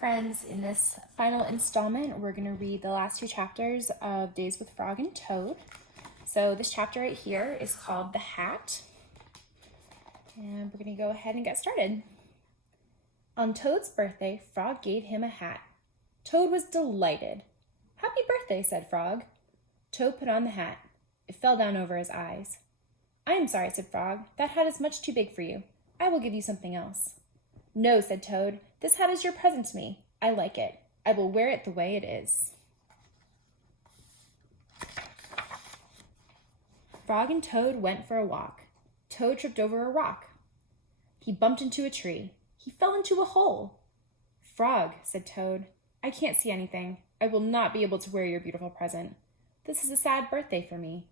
Friends, in this final installment, we're going to read the last two chapters of Days with Frog and Toad. So this chapter right here is called The Hat. And we're going to go ahead and get started. On Toad's birthday, Frog gave him a hat. Toad was delighted. "Happy birthday," said Frog. Toad put on the hat. It fell down over his eyes. "I am sorry," said Frog. "That hat is much too big for you. I will give you something else." "No," said Toad. "This hat is your present to me. I like it. I will wear it the way it is." Frog and Toad went for a walk. Toad tripped over a rock. He bumped into a tree. He fell into a hole. "Frog," said Toad, "I can't see anything. I will not be able to wear your beautiful present. This is a sad birthday for me."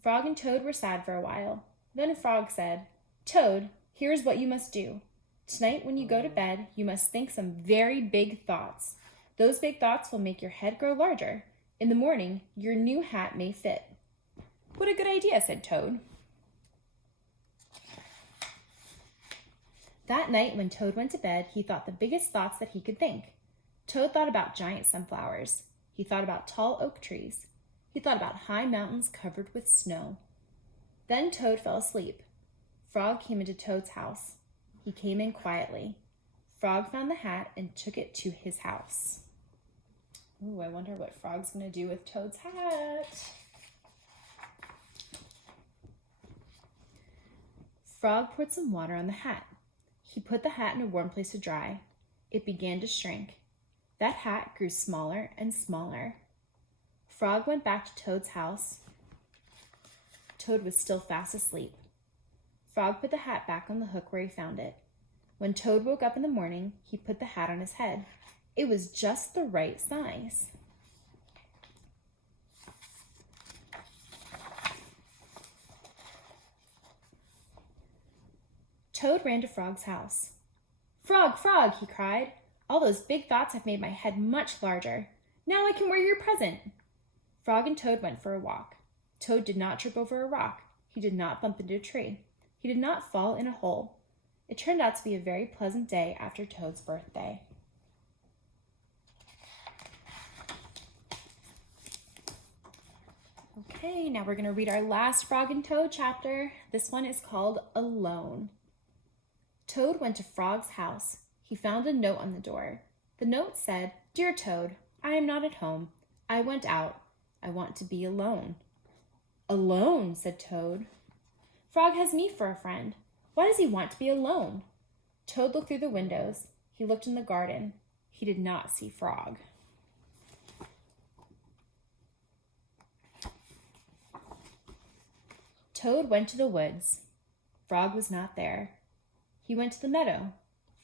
Frog and Toad were sad for a while. Then Frog said, "Toad, here is what you must do. Tonight when you go to bed, you must think some very big thoughts. Those big thoughts will make your head grow larger. In the morning, your new hat may fit." "What a good idea," said Toad. That night when Toad went to bed, he thought the biggest thoughts that he could think. Toad thought about giant sunflowers. He thought about tall oak trees. He thought about high mountains covered with snow. Then Toad fell asleep. Frog came into Toad's house. He came in quietly. Frog found the hat and took it to his house. Ooh, I wonder what Frog's going to do with Toad's hat. Frog poured some water on the hat. He put the hat in a warm place to dry. It began to shrink. That hat grew smaller and smaller. Frog went back to Toad's house. Toad was still fast asleep. Frog put the hat back on the hook where he found it. When Toad woke up in the morning, he put the hat on his head. It was just the right size. Toad ran to Frog's house. "Frog, Frog," he cried, "all those big thoughts have made my head much larger. Now I can wear your present." Frog and Toad went for a walk. Toad did not trip over a rock. He did not bump into a tree. He did not fall in a hole. It turned out to be a very pleasant day after Toad's birthday. Okay, now we're going to read our last Frog and Toad chapter. This one is called Alone. Toad went to Frog's house. He found a note on the door. The note said, "Dear Toad, I am not at home. I went out. I want to be alone." "Alone?" said Toad. "Frog has me for a friend. Why does he want to be alone?" Toad looked through the windows. He looked in the garden. He did not see Frog. Toad went to the woods. Frog was not there. He went to the meadow.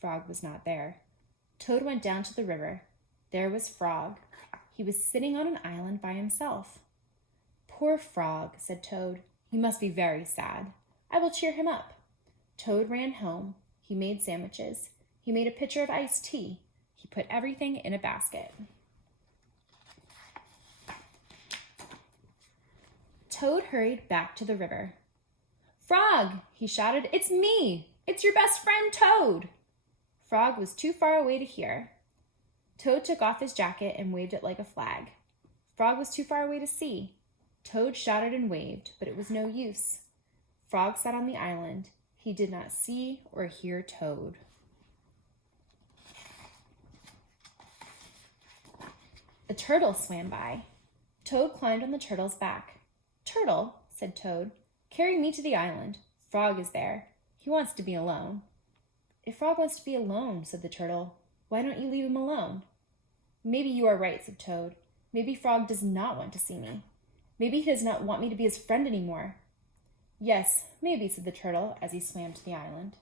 Frog was not there. Toad went down to the river. There was Frog. He was sitting on an island by himself. "Poor Frog," said Toad. "He must be very sad. I will cheer him up." Toad ran home. He made sandwiches. He made a pitcher of iced tea. He put everything in a basket. Toad hurried back to the river. "Frog," he shouted, "it's me! It's your best friend, Toad!" Frog was too far away to hear. Toad took off his jacket and waved it like a flag. Frog was too far away to see. Toad shouted and waved, but it was no use. Frog sat on the island. He did not see or hear Toad. A turtle swam by. Toad climbed on the turtle's back. "Turtle," said Toad, "carry me to the island. Frog is there. He wants to be alone." "If Frog wants to be alone," said the turtle, "why don't you leave him alone?" "Maybe you are right," said Toad. "Maybe Frog does not want to see me. Maybe he does not want me to be his friend anymore." "Yes, maybe," said the turtle as he swam to the island.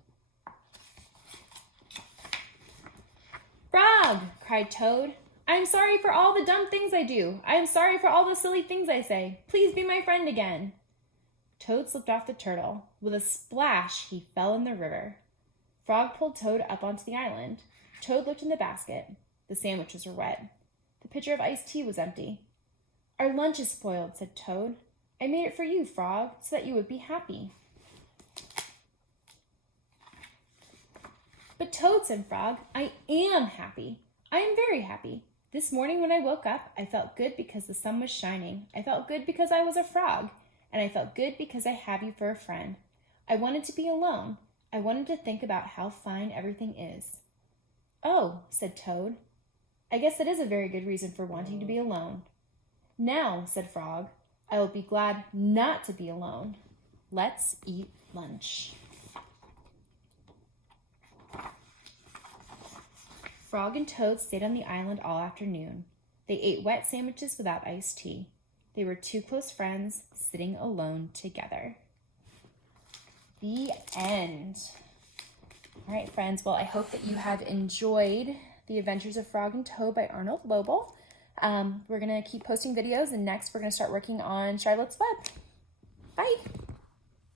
"Frog!" cried Toad. "I am sorry for all the dumb things I do. I am sorry for all the silly things I say. Please be my friend again." Toad slipped off the turtle. With a splash, he fell in the river. Frog pulled Toad up onto the island. Toad looked in the basket. The sandwiches were wet. The pitcher of iced tea was empty. "Our lunch is spoiled," said Toad. "I made it for you, Frog, so that you would be happy." "But Toad," said Frog, "I am happy. I am very happy. This morning when I woke up, I felt good because the sun was shining. I felt good because I was a frog. And I felt good because I have you for a friend. I wanted to be alone. I wanted to think about how fine everything is. Oh, said Toad. I guess that is a very good reason for wanting to be alone. Now, said Frog, I will be glad not to be alone. Let's eat lunch. Frog and Toad stayed on the island all afternoon. They ate wet sandwiches without iced tea. They were two close friends sitting alone together. The end. All right, friends. Well, I hope that you have enjoyed The Adventures of Frog and Toad by Arnold Lobel. We're going to keep posting videos, and next we're going to start working on Charlotte's Web.